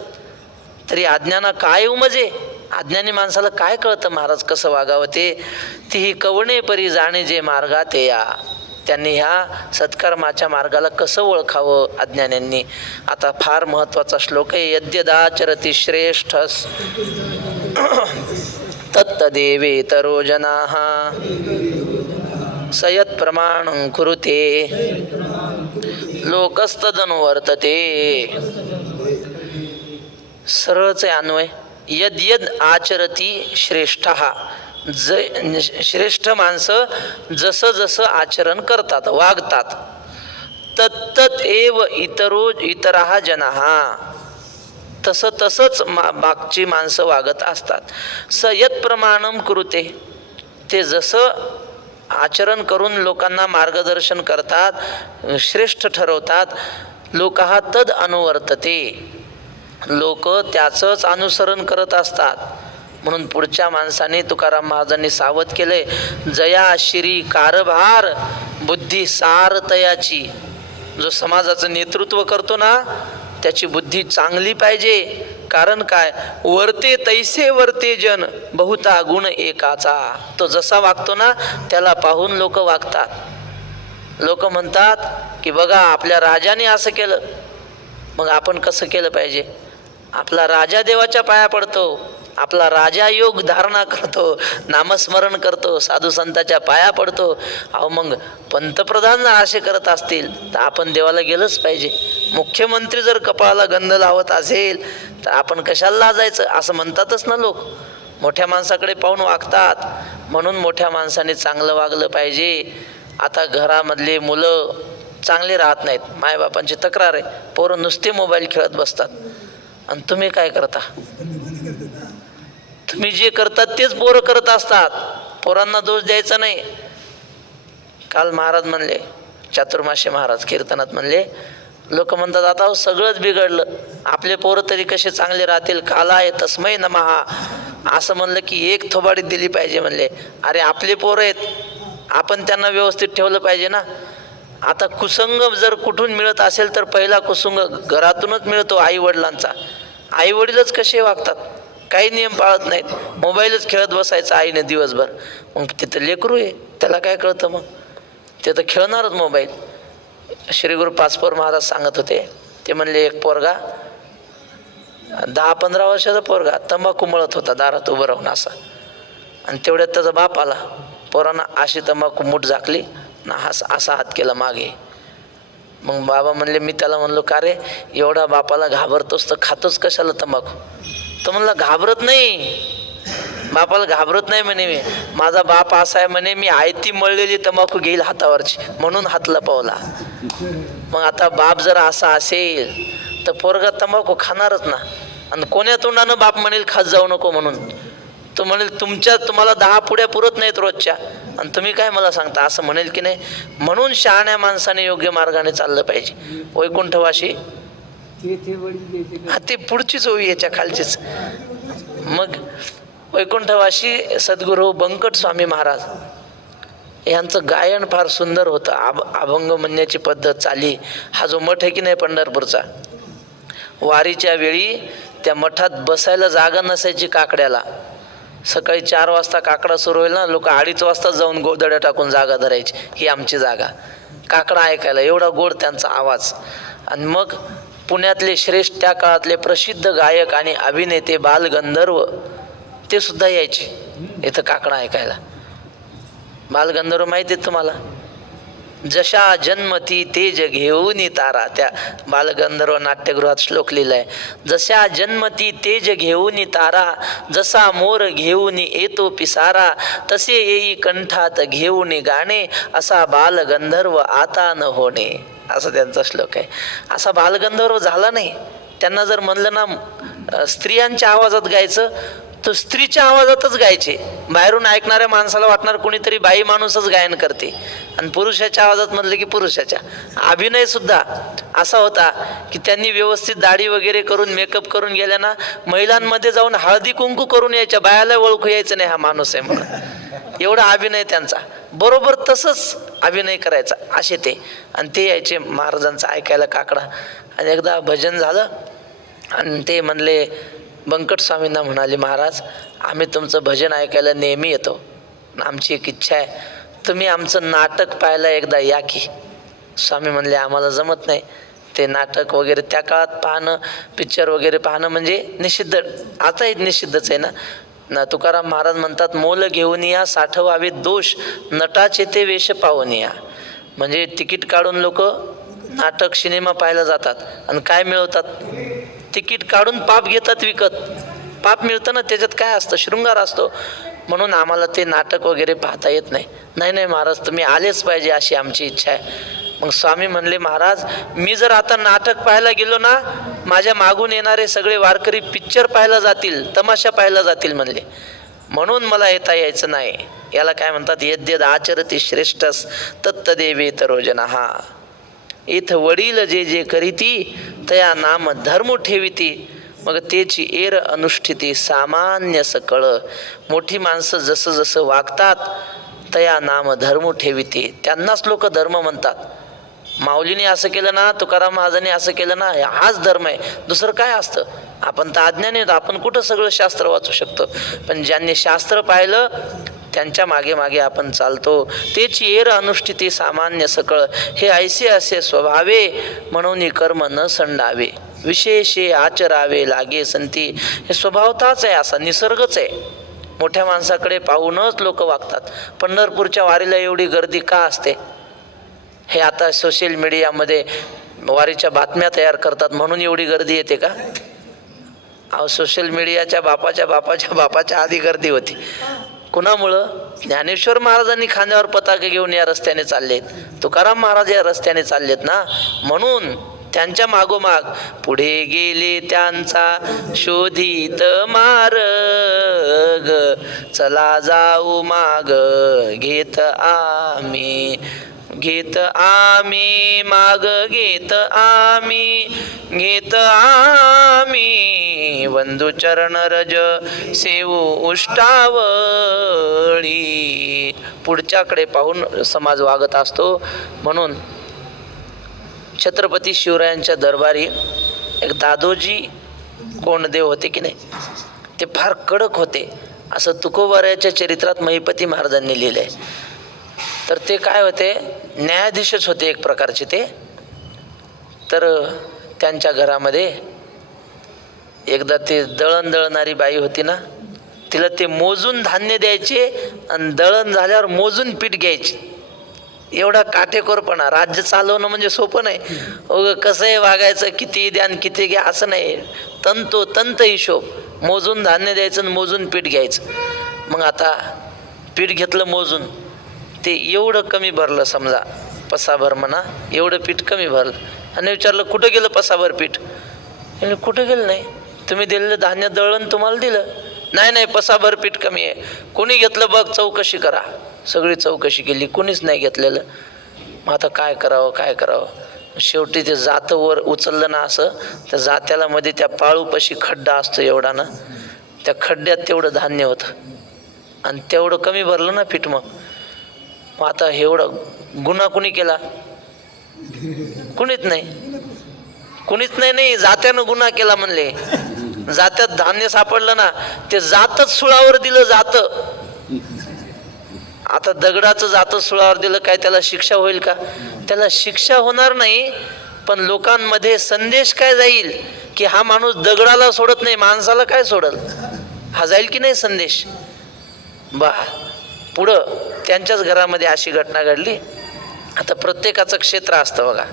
तरी अज्ञाना काय उमजे. अज्ञानी माणसाला काय कळतं महाराज कसं वागावं ते. तीही कवणे परी जाणे जे मार्गात या. त्यांनी ह्या सत्कर्माच्या मार्गाला कसं ओळखावं अज्ञान्यांनी. आता फार महत्त्वाचा श्लोक आहे. यद्यदाचरति श्रेष्ठस तत्तदेवेतरो जनाः सयत् प्रमाणं कुरुते लोकस्तदनुवर्तते. सरळच आहे अन्वय. यद यद आचरती श्रेष्ठः. श्रेष्ठ माणसं जसं जसं आचरण करतात, वागतात, तत्तत एव इतराः जनाः, तसं तसंच बागची माणसं वागत असतात. स यत् प्रमाणम कुरुते. ते जसं आचरण करून लोकांना मार्गदर्शन करतात, श्रेष्ठ ठरवतात. लोकः तद अनुवर्तते. लोक त्याचंच अनुसरण करत असतात. म्हणून पुढच्या माणसाने तुकाराम महाराजांनी सावध केले. जया शिरी कारभार बुद्धी सार तयाची. जो समाजाचं नेतृत्व करतो ना त्याची बुद्धी चांगली पाहिजे. कारण काय? वर्ते तैसे वर्ते जन बहुता गुण एकाचा. तो जसा वागतो ना त्याला पाहून लोक वागतात. लोक म्हणतात की बघा आपल्या राजाने असं केलं, मग आपण कसं केलं पाहिजे. आपला राजा देवाच्या पाया पडतो, आपला राजा योग धारणा करतो, नामस्मरण करतो, साधू संतांच्या पाया पडतो. अहो मग पंतप्रधान असे करत असतील तर आपण देवाला गेलंच पाहिजे. मुख्यमंत्री जर कपाळाला गंध लावत असेल तर आपण कशाला लाजायचं असं म्हणतातच ना लोक. मोठ्या माणसाकडे पाहून वागतात. म्हणून मोठ्या माणसाने चांगलं वागलं पाहिजे. आता घरामधले मुलं चांगले राहत नाहीत. मायबापांची तक्रार आहे, पोरं नुसते मोबाईल खेळत बसतात. आणि तुम्ही काय करता? तुम्ही जे करतात तेच पोरं करत असतात. पोरांना दोष द्यायचा नाही. काल महाराज म्हणले, चातुर्मास्य महाराज कीर्तनात म्हणले, लोक म्हणतात आता सगळंच बिघडलं, आपले पोरं तरी कसे चांगले राहतील. कालाय तस्मै नमः असं म्हणलं की एक थोबाडीत दिली पाहिजे. म्हणले अरे आपले पोरं आहेत, आपण त्यांना व्यवस्थित ठेवलं पाहिजे ना. आता कुसंग जर कुठून मिळत असेल तर पहिला कुसंग घरातूनच मिळतो, आई वडिलांचा. आई वडीलच कसे वागतात, काही नियम पाळत नाहीत, मोबाईलच खेळत बसायचं आईने दिवसभर. मग तिथं लेकरू आहे, त्याला काय कळतं? मग ते तर खेळणारच मोबाईल. श्री गुरु पाचपोर महाराज सांगत होते, ते म्हणले एक पोरगा 10-15 वर्षाचा पोरगा तंबाखू मळत होता दारात उभं राहून असा. आणि तेवढ्यात त्याचा बाप आला. पोरांना अशी तंबाखू मूठ झाकली ना, असा हात केला मागे. मग बाबा म्हणले, मी त्याला म्हणलो का रे एवढा बापाला घाबरतोस तर खातोच कशाला तंबाखू? तो म्हणला घाबरत नाही, बापाला घाबरत नाही म्हणे मी. माझा बाप असा आहे म्हणे, मी आयती मळलेली तंबाखू घेईल हातावरची म्हणून हात लपवला. मग आता बाप जर असा असेल तर पोरगा तंबाखू खाणारच ना. आणि कोण्या तोंडानं बाप म्हणेल खात जाऊ नको म्हणून? तो म्हणेल तुम्हाला 10 पुड्या पुरत नाहीत रोजच्या आणि तुम्ही काय मला सांगता असं म्हणेल की नाही. म्हणून शहाण्या माणसाने योग्य मार्गाने चाललं पाहिजे. वैकुंठवाशी हा ते पुढचीच होई याच्या खालचीच. मग वैकुंठवाशी सद्गुरू बंकट स्वामी महाराज यांचं गायन फार सुंदर होतं. अभंग म्हणण्याची पद्धत चाली. हा जो मठ आहे की नाही पंढरपूरचा, वारीच्या वेळी त्या मठात बसायला जागा नसायची काकड्याला. सकाळी 4 वाजता काकडा सुरू होईल ना, लोक 2:30 वाजता जाऊन गोदड्या टाकून जागा धरायची, ही आमची जागा. काकडा ऐकायला एवढा गोड त्यांचा आवाज. आणि मग पुण्यातले श्रेष्ठ त्या काळातले प्रसिद्ध गायक आणि अभिनेते बालगंधर्व ते सुद्धा यायचे इथं काकडा ऐकायला. बालगंधर्व माहिती आहे तुम्हाला? जशा जन्मती तेज घेऊनी तारा, त्या बालगंधर्व नाट्यगृहात श्लोक लिहिलाय. जशा जन्मती तेज घेऊनी तारा, जसा मोर घेऊनी येतो पिसारा, तसे येई कंठात घेऊनी गाणे, असा बालगंधर्व आता न होणे. असा त्यांचा श्लोक आहे. असा बालगंधर्व झाला नाही. त्यांना जर म्हणलं ना स्त्रियांच्या आवाजात गायचं, तर स्त्रीच्या आवाजातच गायचे. बाहेरून ऐकणाऱ्या माणसाला वाटणार कोणीतरी बाई माणूसच गायन करते, आणि पुरुषाच्या आवाजात म्हणलं की पुरुषाच्या. अभिनय सुद्धा असा होता की त्यांनी व्यवस्थित दाढी वगैरे करून मेकअप करून गेल्या ना, महिलांमध्ये जाऊन हळदी कुंकू करून यायच्या, बायाला ओळखू यायचं नाही हा माणूस आहे म्हणून. एवढा अभिनय त्यांचा. बरोबर तसंच अभिनय करायचा असे ते. आणि ते यायचे महाराजांचं ऐकायला काकडा. आणि एकदा भजन झालं आणि ते म्हणले, बंकट स्वामींना म्हणाले, महाराज आम्ही तुमचं भजन ऐकायला नेहमी येतो, आमची एक इच्छा आहे, तुम्ही आमचं नाटक पाहायला एकदा या की. स्वामी म्हणले, आम्हाला जमत नाही. ते नाटक वगैरे त्या काळात पाहणं, पिक्चर वगैरे पाहणं म्हणजे निषिद्ध, आताही निषिद्धच आहे ना. तुकाराम महाराज म्हणतात, मोल घेऊन या साठवावे दोष, नटाचे ते वेश पाहून या. म्हणजे तिकीट काढून लोक नाटक सिनेमा पाहायला जातात आणि काय मिळवतात? तिकीट काढून पाप घेतात विकत. पाप मिळतं ना, त्याच्यात काय असतं? शृंगार असतो. म्हणून आम्हाला ते नाटक वगैरे पाहता येत नाही. नाही महाराज तुम्ही आलेच पाहिजे अशी आमची इच्छा आहे. मग स्वामी म्हणले, महाराज मी जर आता नाटक पाहायला गेलो ना, माझ्या मागून येणारे सगळे वारकरी पिक्चर पाहायला जातील, तमाशा पाहायला जातील म्हणले, म्हणून मला येता यायचं नाही. याला काय म्हणतात? यद्यद आचरती श्रेष्ठस तत्तदेवे तरोजनः. इथं वडील जे जे करीती, तया नाम धर्म ठेविती, मग तेची एर अनुष्ठिती सामान्य सकळ. मोठी माणसं जसं जसं वागतात, तया नाम धर्म ठेविती, त्यांनाच लोक धर्म म्हणतात. माऊलीने असं केलं ना, तुकाराम महाराजांनी असं केलं ना, हाच धर्म आहे. दुसरं काय असतं? आपण तर अज्ञानी आहोत, आपण कुठं सगळं शास्त्र वाचू शकतो. पण ज्यांनी शास्त्र पाहिलं त्यांच्या मागे मागे आपण चालतो. तेची एर अनुष्ठिती सामान्य सकळ. हे ऐसे असे स्वभावे, म्हणून कर्म न संडावे, विशेषे आचरावे लागे संती. हे स्वभावताच आहे, असा निसर्गच आहे. मोठ्या माणसाकडे पाहूनच लोक वागतात. पंढरपूरच्या वारीला एवढी गर्दी का असते? हे आता सोशल मीडियामध्ये वारीच्या बातम्या तयार करतात म्हणून एवढी गर्दी येते का? अहो, सोशल मीडियाच्या बापाच्या आधी गर्दी होती. कुणामुळं? ज्ञानेश्वर महाराजांनी खांद्यावर पताके घेऊन या रस्त्याने चाललेत, तुकाराम महाराज या रस्त्याने चाललेत ना, म्हणून त्यांच्या मागोमाग पुढे गेले त्यांचा शोधित मार्ग, चला जाऊ माग घेत आम्ही माग घेत आम्ही वंदू चरण रज सेवू उष्टावळी. पुढच्याकडे पाहून समाज वागत असतो. म्हणून छत्रपती शिवरायांच्या दरबारी एक दादोजी कोंडदेव होते की नाही, ते फार कडक होते, असं तुकोबारायाच्या चरित्रात महिपती महाराजांनी लिहिलंय. तर ते काय होते? न्यायाधीशच होते एक प्रकारचे ते. तर त्यांच्या घरामध्ये एकदा ते दळण दळणारी बाई होती ना, तिला ते मोजून धान्य द्यायचे आणि दळण झाल्यावर मोजून पीठ घ्यायचे. एवढा काटेकोरपणा. राज्य चालवणं म्हणजे सोपं नाही. कसं आहे वागायचं, किती द्या आणि किती घ्या असं नाही. तंत हिशोब. मोजून धान्य द्यायचं आणि मोजून पीठ घ्यायचं. मग आता पीठ घेतलं मोजून, ते एवढं कमी भरलं, समजा पसाभर म्हणा, एवढं पीठ कमी भरलं. आणि विचारलं कुठं गेलं पसाभर पीठ? कुठं गेलं नाही, तुम्ही दिलेलं धान्य दळण तुम्हाला दिलं. नाही पसाभर पीठ कमी आहे. कोणी घेतलं बघ, चौकशी करा. सगळी चौकशी केली, कोणीच नाही घेतलेलं. मग आता काय करावं? शेवटी ते जातं वर उचललं ना, असं त्या जात्याला मध्ये त्या पाळूपाशी खड्डा असतो एवढा ना, त्या खड्ड्यात तेवढं धान्य होतं आणि तेवढं कमी भरलं ना पीठ. मग आता एवढं गुन्हा कुणी केला? कुणीच नाही. कुणीच नाही जात्यानं गुन्हा केला म्हणले. जात्यात धान्य सापडलं ना ते जातच सुळावर दिलं जातं. आता दगडाचं जातं सुळावर दिलं काय त्याला शिक्षा होईल का? त्याला शिक्षा होणार नाही, पण लोकांमध्ये संदेश काय जाईल की हा माणूस दगडाला सोडत नाही, माणसाला काय सोडल, हा जाईल की नाही संदेश. पुढं त्यांच्याच घरामध्ये अशी घटना घडली. आता प्रत्येकाचं क्षेत्र असतं बघा.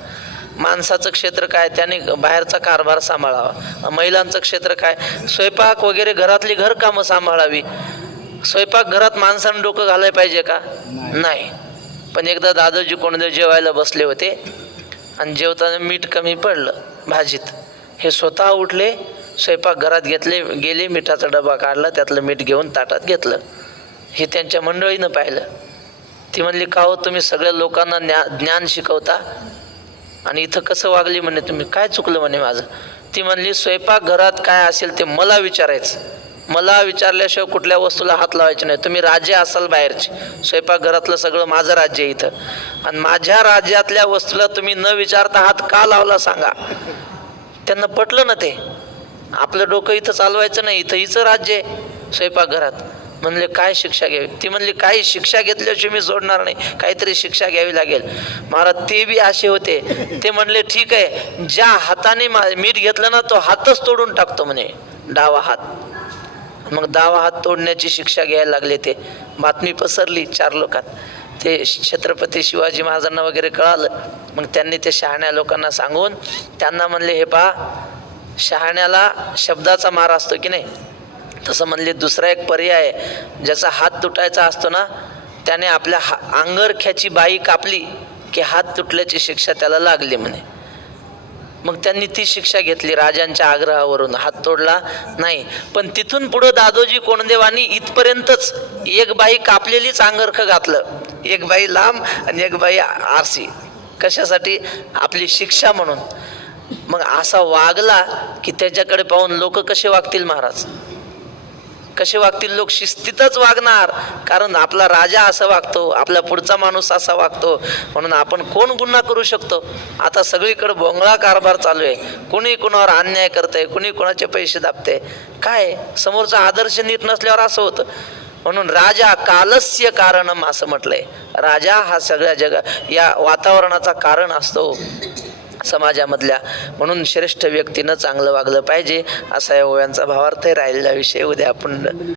माणसाचं क्षेत्र काय, त्याने बाहेरचा कारभार सांभाळावा. महिलांचं क्षेत्र काय, स्वयंपाक वगैरे घरातली घरकामं सांभाळावी. स्वयंपाक घरात माणसानं डोकं घालायला पाहिजे का? नाही. पण एकदा दादाजी कोणते जेवायला बसले होते आणि जेवताना मीठ कमी पडलं भाजीत. हे स्वतः उठले, स्वयंपाक घरात घेतले, गेले, मिठाचा डबा काढला, त्यातलं मीठ घेऊन ताटात घेतलं. हे त्यांच्या मंडळीनं पाहिलं. ती म्हणली का हो तुम्ही सगळ्या लोकांना ज्ञान शिकवता आणि इथं कसं वागली म्हणे तुम्ही, काय चुकलं म्हणे माझं. ती म्हणली स्वयंपाक घरात काय असेल ते मला विचारायचं, मला विचारल्याशिवाय कुठल्या वस्तूला हात लावायचे नाही. तुम्ही राज्य असाल बाहेरचे, स्वयंपाक घरातलं सगळं माझं राज्य आहे इथं, आणि माझ्या राज्यातल्या वस्तूला तुम्ही न विचारता हात का लावला सांगा. त्यांना पटलं ना ते. आपलं डोकं इथं चालवायचं नाही, इथं हिचं राज्य आहे स्वयंपाकघरात. म्हणले काय शिक्षा घ्यावी. ती म्हणली काही शिक्षा घेतल्याशिवाय मी सोडणार नाही, काहीतरी शिक्षा घ्यावी लागेल. महाराज ते बी असे होते. ते म्हणले ठीक आहे, ज्या हाताने मीठ घेतलं ना तो हातच तोडून टाकतो म्हणे, डावा हात. मग डावा हात तोडण्याची शिक्षा घ्यायला लागले. ते बातमी पसरली 4 लोकात. ते छत्रपती शिवाजी महाराजांना वगैरे कळालं. मग त्यांनी ते शहाण्या लोकांना सांगून त्यांना म्हणले हे पहा, शहाण्याला शब्दाचा मार असतो की नाही, तसं म्हणले दुसरा एक पर्याय आहे. ज्याचा हात तुटायचा असतो ना त्याने आपल्या अंगरख्याची बाई कापली की हात तुटल्याची शिक्षा त्याला लागली म्हणे. मग त्यांनी ती शिक्षा घेतली राजांच्या आग्रहावरून, हात तोडला नाही. पण तिथून पुढं दादोजी कोंडदेवांनी इथपर्यंतच एक बाई कापलेलीच अंगरखं घातलं, एक बाई लांब आणि एक बाई आरसी. कशासाठी? आपली शिक्षा म्हणून. मग असा वागला की त्याच्याकडे पाहून लोक कसे वागतील महाराज, कसे वागतील लोक? शिस्तीतच वागणार, कारण आपला राजा असं वागतो, आपला पुढचा माणूस असा वागतो, म्हणून आपण कोण गुन्हा करू शकतो? आता सगळीकडे भोंगळा कारभार चालू आहे. कुणी कुणावर अन्याय करतंय, कुणी कुणाचे पैसे दाबते. काय समोरचा आदर्श नीट नसल्यावर असं होतं. म्हणून राजा कालस्य कारणम असं म्हटलंय. राजा हा सगळ्या या वातावरणाचा कारण असतो समाजामधल्या. म्हणून श्रेष्ठ व्यक्तीनं चांगलं वागलं पाहिजे असा या ओव्यांचा भावार्थ आहे. राहिलेला विषय उद्या आपण